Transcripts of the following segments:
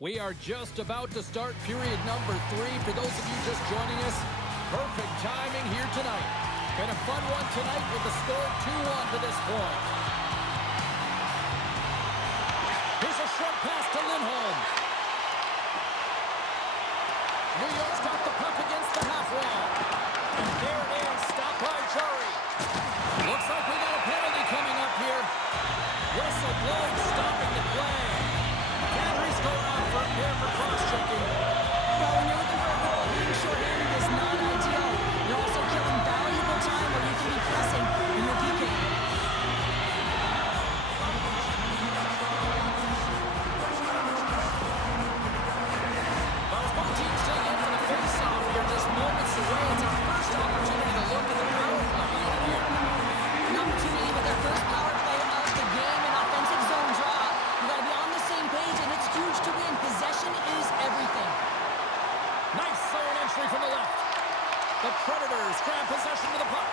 We are just about to start period number 3. For those of you just joining us, perfect timing here tonight. Been a fun one tonight with the score 2-1 to this point. Here's a short pass to Lindholm. New York's got the puck against the half wall. And there it is, stopped by Jarry. Looks like we got a penalty coming up here. Whistle blown, stopping the play. Kadri's going on for here for cross-checking. Well, when you're looking for a goal, being short-handed is not ideal. You're also killing valuable time where you can be pressing in your PK. Well, as both teams take in for the face-off, you're just moments away. It's our first opportunity to look at the power play unit here. An opportunity with their first power play of the game and offensive zone draw. You got to be on the same page, and it's huge to win. Possession is everything. Nice zone entry from the left. The Predators grab possession of the puck.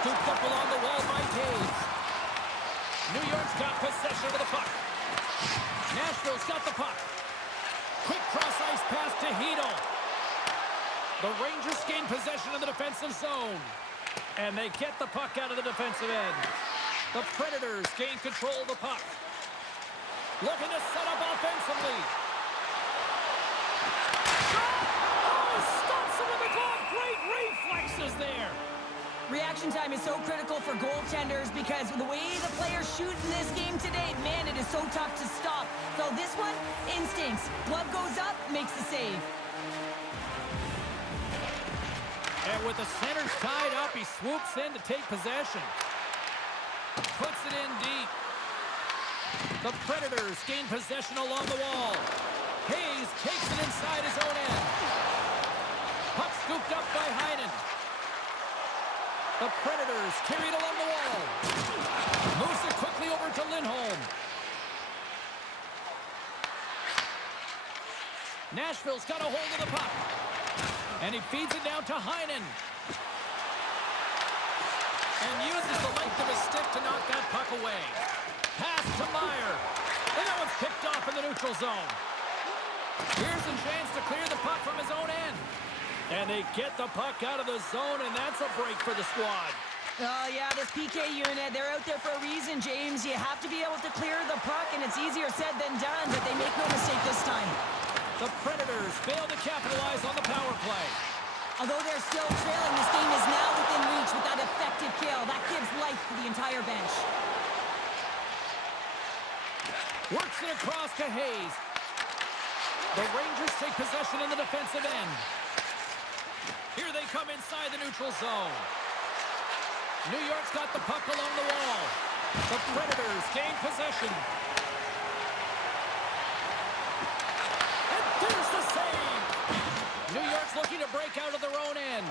Scooped up along the wall by Hayes. New York's got possession of the puck. Nashville's got the puck. Quick cross-ice pass to Hedel. The Rangers gain possession of the defensive zone. And they get the puck out of the defensive end. The Predators gain control of the puck. Looking to set up offensively. Oh, stops him with the glove. Great reflexes there. Reaction time is so critical for goaltenders because the way the players shoot in this game today, man, it is so tough to stop. So this one, instincts. Glove goes up, makes the save. And with the centers tied up, he swoops in to take possession. Puts it in deep. The Predators gain possession along the wall. Hayes takes it inside his own end. Puck scooped up by Heinen. The Predators carry it along the wall. Moves it quickly over to Lindholm. Nashville's got a hold of the puck. And he feeds it down to Heinen. And uses the length of his stick to knock that puck away. Pass to Meyer. And that one's picked off in the neutral zone. Here's a chance to clear the puck from his own end. And they get the puck out of the zone, and that's a break for the squad. Oh, yeah, this PK unit, they're out there for a reason, James. You have to be able to clear the puck, and it's easier said than done, but they make no mistake this time. The Predators fail to capitalize on the power play. Although they're still trailing, this game is now within reach with that effective kill. That gives life to the entire bench. Works it across to Hayes. The Rangers take possession in the defensive end. Here they come inside the neutral zone. New York's got the puck along the wall. The Predators gain possession. And there's the save. New York's looking to break out of their own end.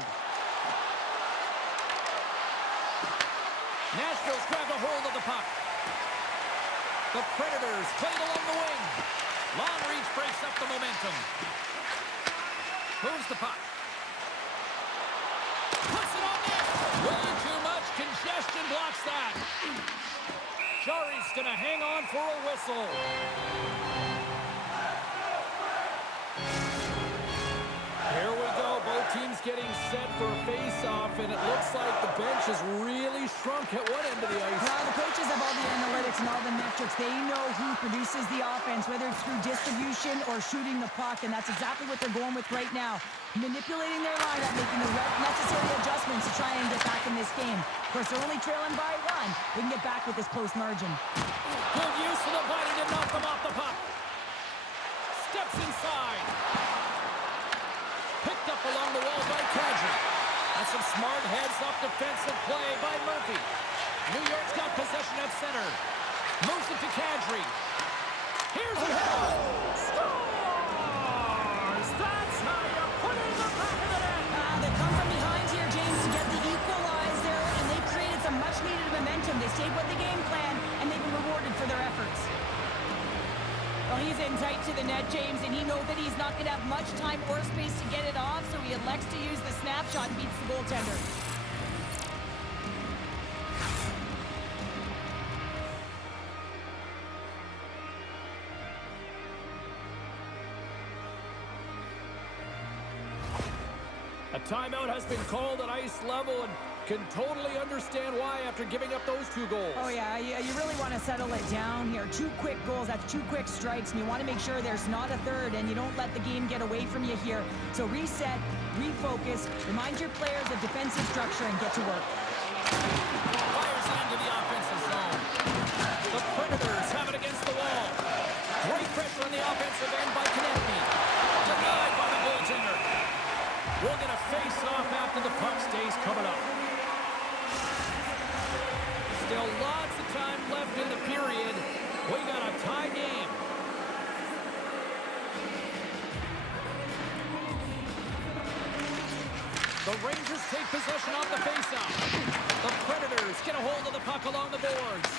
Nashville's grabbed a hold of the puck. The Predators played along the wing. Long reach breaks up the momentum. Moves the puck. Puts it on net. Way too much congestion blocks that. Jarry's going to hang on for a whistle. Here we go. Both teams getting set for a face-off, and it looks like the bench has really shrunk at one end of the ice. Well, the coaches have all the analytics and all the metrics. They know who produces the offense, whether it's through distribution or shooting the puck, and that's exactly what they're going with right now. Manipulating their lineup, making the necessary adjustments to try and get back in this game. Of course, they're only trailing by 1. They can get back with this close margin. Good use of the body to knock them off the puck. Steps inside. Picked up along the wall by Kadri. That's some smart heads-up defensive play by Murphy. New York's got possession at center. Moves it to Kadri. Here's a header. Scores! That's how you put it in the back of the net. They come from behind here, James, to get the equalizer, and they created some much-needed momentum. They stayed with the game plan, and they've been rewarded for their efforts. Well, he's in tight to the net, James, and he knows that he's not going to have much time or space to get it off, so he elects to use the snapshot and beats the goaltender. timeout has been called at ice level, and can totally understand why after giving up those 2 goals. Oh, yeah, you really want to settle it down here. 2 quick goals, that's 2 quick strikes, and you want to make sure there's not a third, and you don't let the game get away from you here. So reset, refocus, remind your players of defensive structure, and get to work. Fires it into the offensive zone. The Predators have it against the wall. Great pressure on the offensive end by Konechny. Denied by the goaltender. We'll get a face-off after the puck stays coming up. Still lots of time left in the period. We got a tie game. The Rangers take possession off the faceoff. The Predators get a hold of the puck along the boards.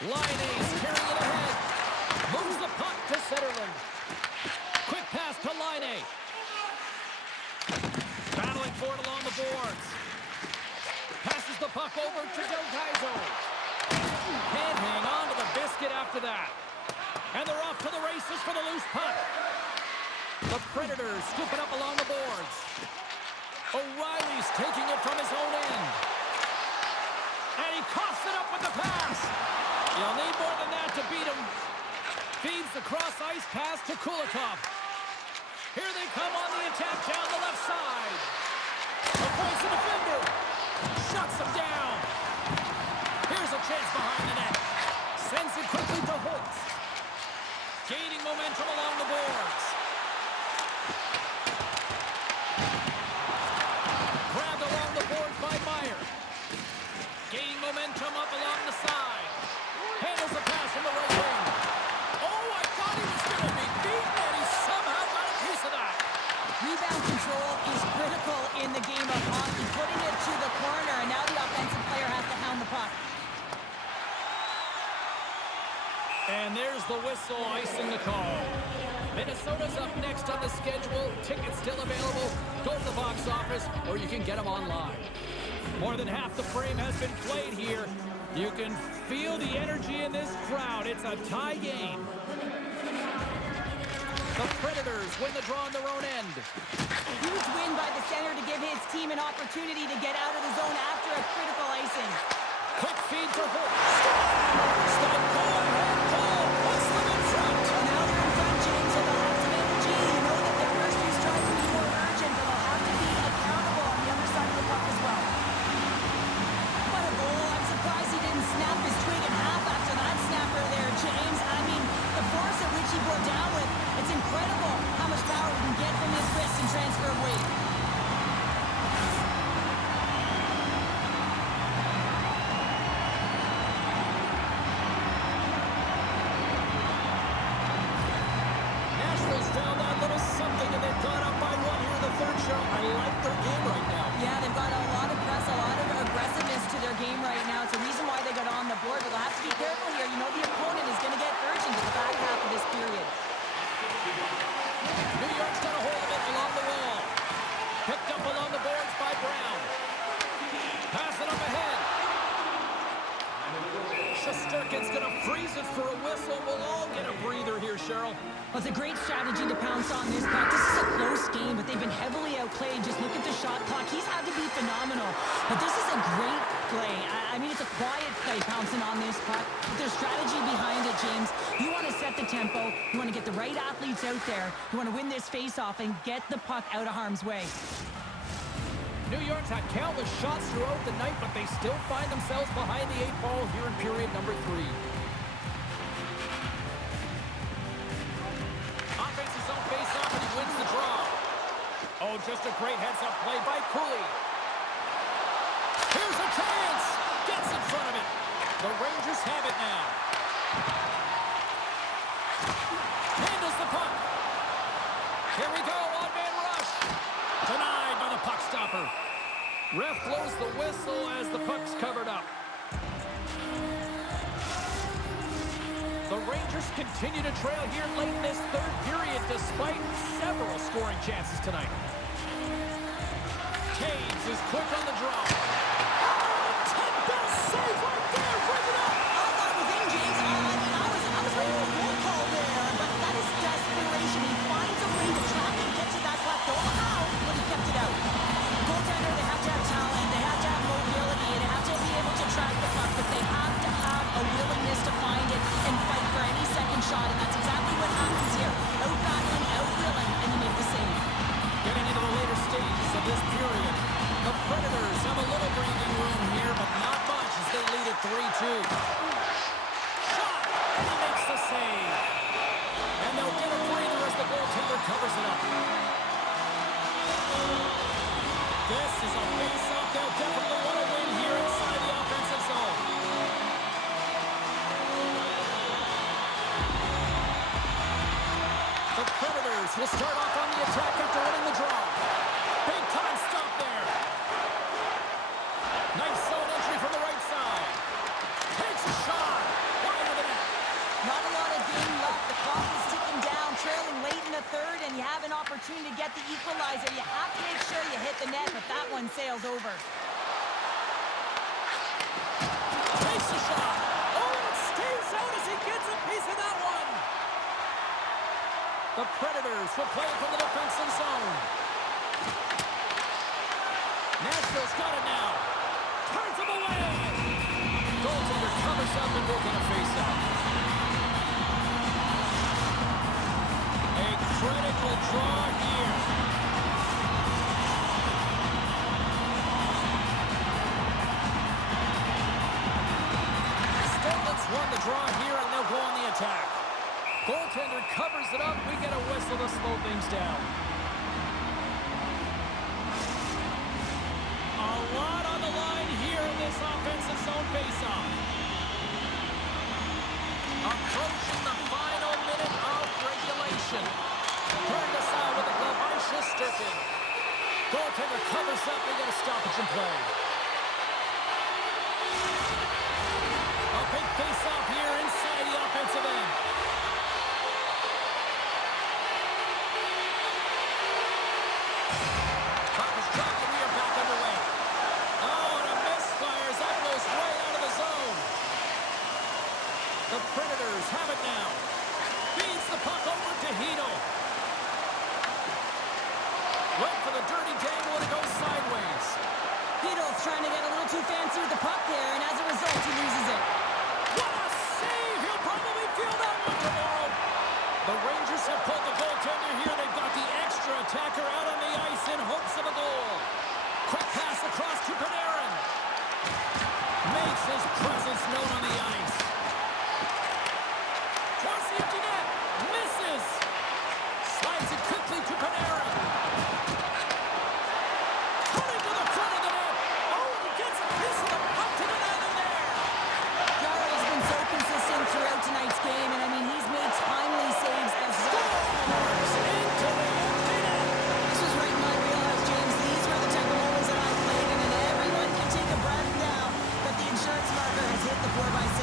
Line-A's carrying it ahead. Moves the puck to Zetterlund. Quick pass to Line-A. Battling for it along the boards. Passes the puck over to Del Gaizo. Can't hang on to the biscuit after that. And they're off to the races for the loose puck. The Predators scoop it up along the boards. O'Reilly's taking it from his own end. And he coughs it up with the pass. You'll need more than that to beat him. Feeds the cross-ice pass to Kulikov. Here they come on the attack down the left side. Avoids the defender. Shuts him down. Here's a chance behind the net. Sends it quickly to Holtz. Gaining momentum along the boards. Grabbed along the boards by Meyer. Gaining momentum up along the side. Handles the pass from the right wing. Oh, I thought he was going to be beaten, and he somehow got a piece of that. Rebound control is critical in the game of hockey. Putting it to the corner, and now the offensive player has to hound the puck. And there's the whistle, icing the call. Minnesota's up next on the schedule. Tickets still available. Go to the box office, or you can get them online. More than half the frame has been played here. You can feel the energy in this crowd. It's a tie game. The Predators win the draw on their own end. Huge win by the center to give his team an opportunity to get out of the zone after a critical icing. Quick feed to Holtz. Stop, go ahead, goal. Puts them in front. Well, now they're in front, James, so they'll have some energy. You know that their first 2 strikes will be more urgent, but they'll have to be accountable on the other side of the puck as well. What a goal. I'm surprised he didn't snap his twig in half after that snapper there, James. I mean, the force at which he bore down with, it's incredible how much power he can get from his wrist and transfer of weight. Nashville's found that little something, and they've gone up by 1 here in the third show. I like their game right now. Yeah, they've got a lot of press, a lot of aggressiveness to their game right now. It's a reason why they got on the board, but they'll have to be careful here. You know the opponent is going to get urgent at the back half of this period. New York's got a hold of it along the wall. Picked up along the boards by Brown. Pass it up ahead. Shesterkin's going to freeze it for a whistle. We'll all get a breather here, Cheryl. Well, it's a great strategy to pounce on this puck. This is a close game, but they've been heavily outplayed. Just look at the shot clock. He's had to be phenomenal. But this is a great play. I mean, it's a quiet play pouncing on this puck. But there's strategy behind it, James. You want to set the tempo. You want to get the right athletes out there. You want to win this face-off and get the puck out of harm's way. New York's had countless shots throughout the night, but they still find themselves behind the 8 ball here in period number 3. Offensive zone face-off, and he wins the draw. Oh, just a great heads-up play by Cooley. Here's a chance. Gets in front of it. The Rangers have it now. Handles the puck. Here we go, one-man rush. Denied by the puck stopper. Ref blows the whistle as the puck's covered up. The Rangers continue to trail here late in this third period despite several scoring chances tonight. Taves is quick on the draw. Best save right there. Bring it up. I thought it was in, James. I was ready for a goal call there, but that is desperation. He finds a way to track and get to that puck. Don't know how, but he kept it out. 2. Shot! And he makes the save. And they'll get a breather as the goaltender covers it up. This is a face-off they'll definitely want to win here inside the offensive zone. The Predators will start off on the attack after winning the draw. Big time stop there. Nice zone entry from the right side. Takes a shot. Wide of the net. Not a lot of game left. The clock is ticking down, trailing late in the third, and you have an opportunity to get the equalizer. You have to make sure you hit the net, but that one sails over. Takes a shot. Oh, and it stays out as he gets a piece of that one. The Predators will play from the defensive zone. Nashville's got it now. Turns him away. Goaltender covers up and will get a face-off. A critical draw here. Stanley's won the draw here, and they'll go on the attack. Goaltender covers it up. We get a whistle to slow things down. A lot on the line here in this offensive zone faceoff. Approaching the final minute of regulation. Turned aside with the glove by Shesterkin. Goaltender covers up. We get a stoppage in play. A big faceoff here inside the offensive end. Puck is dropped and we are back underway. Oh, and a misfire as that goes right out of the zone. The Predators have it now. Feeds the puck over to Hito. Went for the dirty dangle and it goes sideways. Hito's trying to get a little too fancy with the puck there, and as a result, he loses it. What a save! He'll probably feel that one tomorrow. The Rangers have pulled the goaltender here. They've got the extra attacker out on the ice in hopes of a goal. Quick pass across to Panarin. Makes his presence known on the ice. Towards the empty net. Misses. Slides it quickly to Panarin. Cutting to the front of the net. Oh, and he gets a piece of the puck to the net in there. Jaro has been so consistent throughout tonight's game, and I mean, he's made timely saves as well. Scores into the empty net. This was right in my wheelhouse, James. These were the type of moments that I played in, and everyone can take a breath now that the insurance marker has hit the 4x6.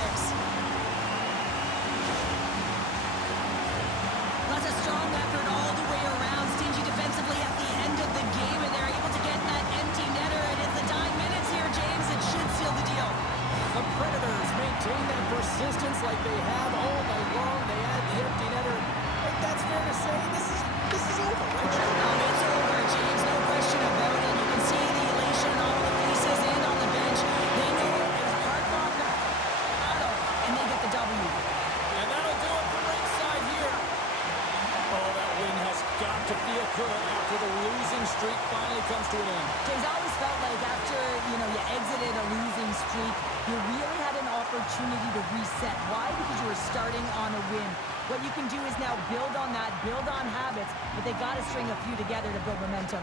That's a strong effort all the way around. Stingy defensively at the end of the game, and they're able to get that empty netter. And in the dying minutes here, James, it should seal the deal. The Predators maintain that persistence like they have all night long. They add the empty netter. I think that's fair to say. This is over, right, Joe? It's over, James. No question about it. You can see the elation on all the faces and on the bench. They know it's a hard-fought battle, and they get the W. And that'll do it for ringside here. Oh, that win has got to feel good after the losing streak finally comes to an end. James, I always felt like after, you exited a losing streak, you really had an opportunity to reset. Why? Because you were starting on a win. What you can do is now build on that, build on habits, but they got to string a few together to build momentum.